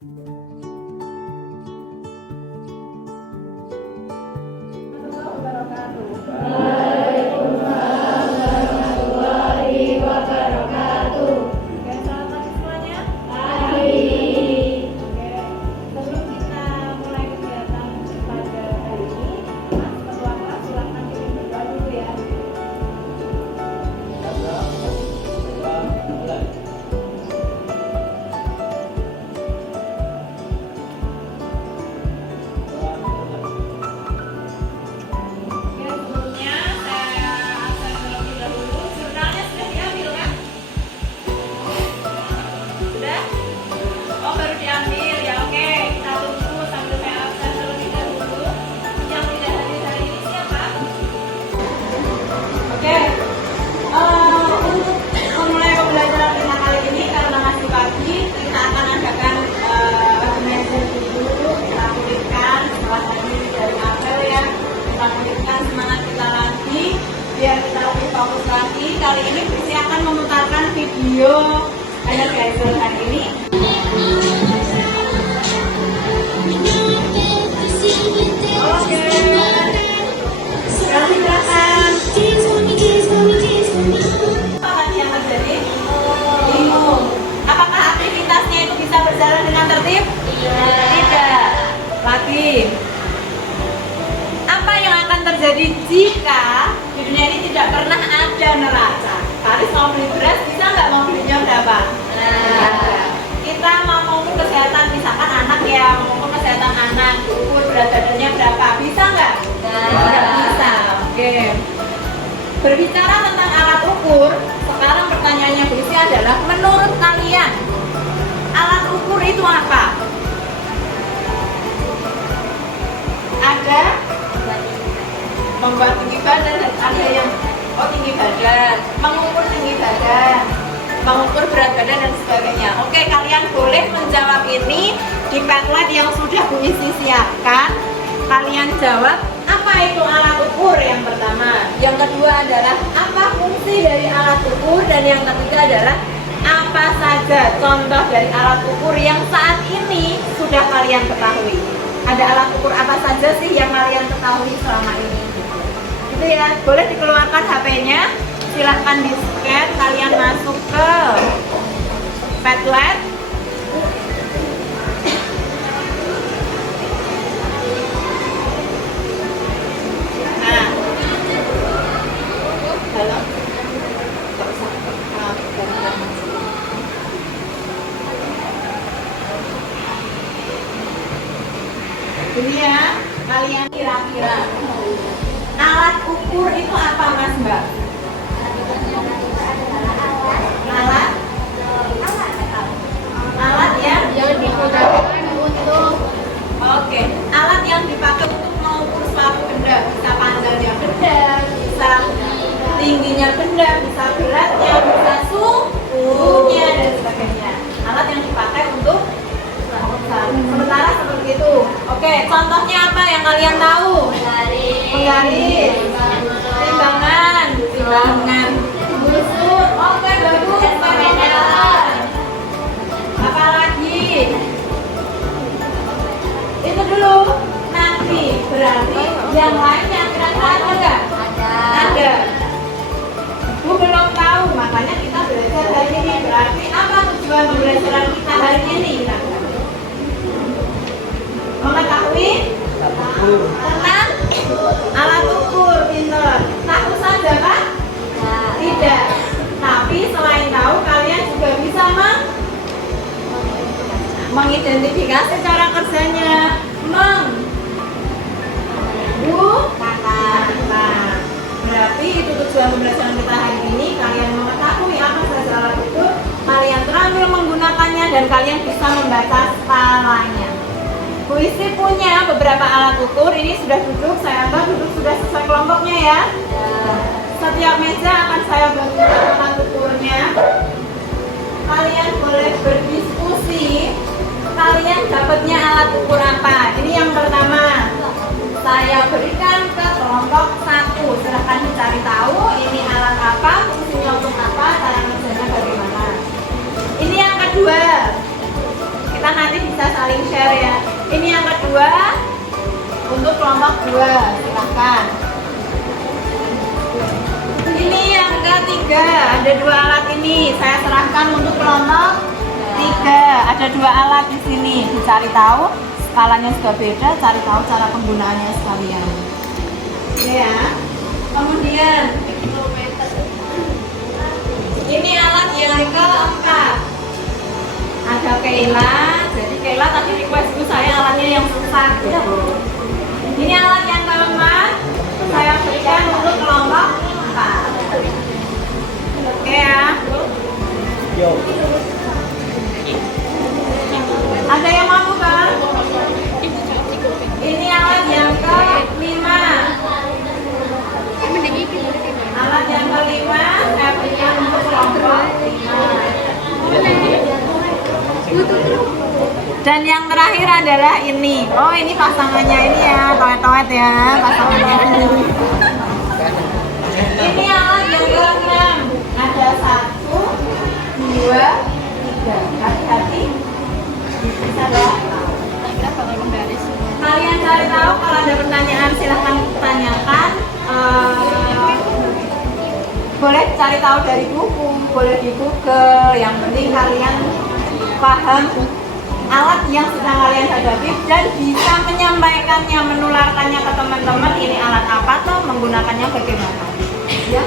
Biar kita lebih fokus lagi, kali ini Prissy akan memutarkan video energizer hari ini. Oke, silakan. Apa tadi yang terjadi? Bingung. Apakah aktivitasnya itu bisa berjalan dengan tertib? Tidak. Lagi. Apa yang akan terjadi jika di dunia ini tidak pernah ada neraca? Paris mau beli beras, bisa nggak mau belinya berapa? Kita mau mengukur kesehatan, misalkan anak ya, mengukur kesehatan anak, ukur berat badannya berapa, bisa nggak? Nggak bisa. Oke. Berbicara tentang alat ukur, sekarang pertanyaannya Prissy adalah, menurut kalian alat ukur itu apa? Ada membuat tinggi badan dan ada yang tinggi badan, mengukur tinggi badan, mengukur berat badan dan sebagainya. Oke, kalian boleh menjawab ini di Padlet yang sudah Bu Isi siapkan. Kalian jawab apa itu alat ukur yang pertama. Yang kedua adalah apa fungsi dari alat ukur, dan yang ketiga adalah apa saja contoh dari alat ukur yang saat ini sudah kalian ketahui. Ada alat ukur apa saja sih yang kalian ketahui selama ini? Itu ya, boleh dikeluarkan HP-nya, silahkan di-scan, kalian masuk ke Padlet. Nah, halo, ini ya, kalian kira-kira alat ukur itu apa, Mas Mbak? Alat yang digunakan untuk alat yang dipakai untuk mengukur suatu benda, bisa panjangnya benda, bisa tingginya benda, bisa beratnya, bisa suhunya dan sebagainya. Alat yang dipakai untuk sementara seperti itu. Oke, contohnya apa yang kalian tahu? Menggaris, timbangan, busur. Oke, bagus. Apa lagi? Itu dulu. Nanti berarti yang lainnya kira-kira ada nggak? Ada. Bu belum tahu, makanya kita belajar hari ini. Berarti apa tujuan pembelajaran kita hari ini? Mengetahui tentang alat ukur, pinter. Tahu saja kan? Tidak. Tapi selain tahu, kalian juga bisa mengidentifikasi cara kerjanya, menggunakan. Berarti itu tujuan pembelajaran kita hari ini. Kalian mengetahui apa saja alat ukur, kalian terampil menggunakannya, dan kalian bisa membaca skalanya. Bu Isi punya beberapa alat ukur. Ini sudah duduk, saya anggap duduk sudah sesuai kelompoknya ya. Setiap meja akan saya bagi alat ukurnya. Kalian boleh berdiskusi, kalian dapatnya alat ukur apa. Ini yang pertama, saya berikan ke kelompok 1. Silahkan dicari tahu ini alat apa, fungsinya untuk apa, cara kerjanya bagaimana. Ini yang kedua, kita nanti bisa bisa saling share ya. Ini yang kedua untuk kelompok 2, silahkan. Ini yang ketiga, ada 2 alat ini. Saya serahkan untuk kelompok 3. Ada 2 alat di sini. Dicari tahu, skalanya juga beda. Cari tahu cara penggunaannya sekalian. Oke ya. Kemudian ini alat yang keempat. Ada Kayla. Jadi Kayla tadi requestku saya alatnya yang susah gitu. Ini alat yang keempat. Saya berikan untuk kelompok 4. Oke ya. Ada yang mau buka? Ini alat yang kelima. Alat yang kelima saya berikan untuk kelompok 5. Dan yang terakhir adalah ini. Oh, ini pasangannya ini ya, toet-toet ya, pasangannya ini. Ini alat yang ke-6. Ada 1, 2, 3. Hati-hati. Bisa dah. Kalian cari tahu, kalau ada pertanyaan silahkan tanyakan. Boleh cari tahu dari buku, boleh di Google. Yang penting kalian paham alat yang sedang kalian hadapi dan bisa menyampaikannya, menularkannya ke teman-teman. Ini alat apa tuh, menggunakannya bagaimana? Ya,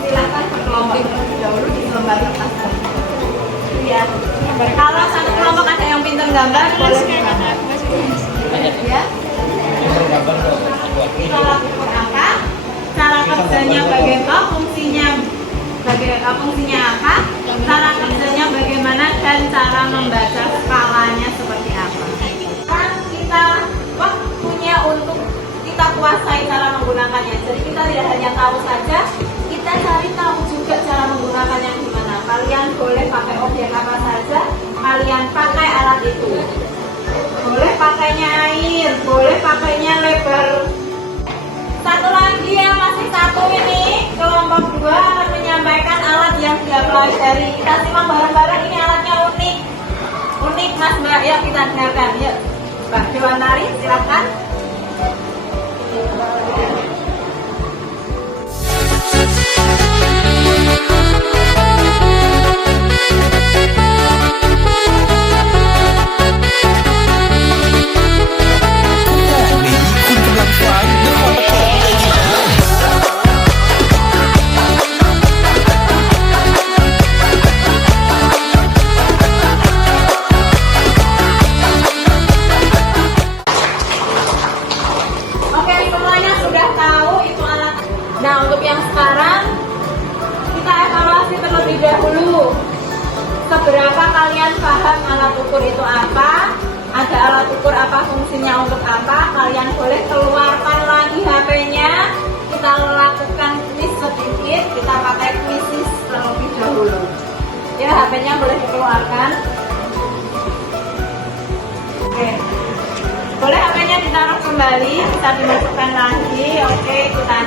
silakan berkelompok terlebih dahulu di lembar kertas. Ya. Kalau satu kelompok ada yang pintar gambar, boleh gambar. Ya. Kita lakukan apa? Cara kerjanya bagaimana, fungsinya apa, cara kerjanya bagaimana, dan cara membaca skalanya seperti apa. Kan kita waktunya untuk kita kuasai cara menggunakannya. Jadi kita tidak hanya tahu saja, kita cari tahu juga cara menggunakannya gimana. Kalian boleh pakai objek apa saja, kalian pakai alat itu. Boleh pakainya air, boleh pakainya lebar. Satu lagi yang masih satu ini, kelompok 2 akan menyampaikan alat yang dia pelajari. Kita simak bareng-bareng, ini alatnya unik. Unik Mas Mbak, ya kita dengarkan. Yuk, Mbak Dewantari, silakan. Nah, untuk yang sekarang kita evaluasi terlebih dahulu. Seberapa kalian paham alat ukur itu apa? Ada alat ukur apa, fungsinya untuk apa? Kalian boleh keluarkan lagi HP-nya. Kita lakukan quiz sedikit. Kita pakai quizzes terlebih dahulu. Ya, HP-nya boleh dikeluarkan. Oke. Boleh HP-nya ditaruh kembali, bisa dimasukkan lagi. Oke, ikutan.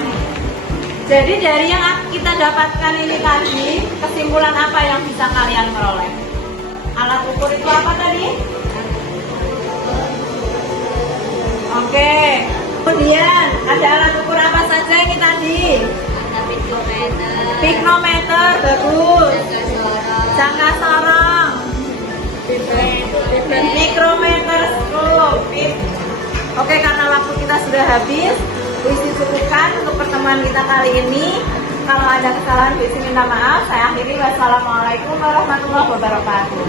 Jadi dari yang kita dapatkan ini tadi, kesimpulan apa yang bisa kalian peroleh? Alat ukur itu apa tadi? Oke. Kemudian ada alat ukur apa saja ini tadi? Ada pikrometer. Pikrometer, bagus. Jangka sorong. Mikrometer, skop. Oke, karena waktu kita sudah habis, Bu Isi cukupkan untuk pertemuan kita kali ini. Kalau ada kesalahan, Bu Isi minta maaf. Saya akhiri. Wassalamualaikum warahmatullahi wabarakatuh.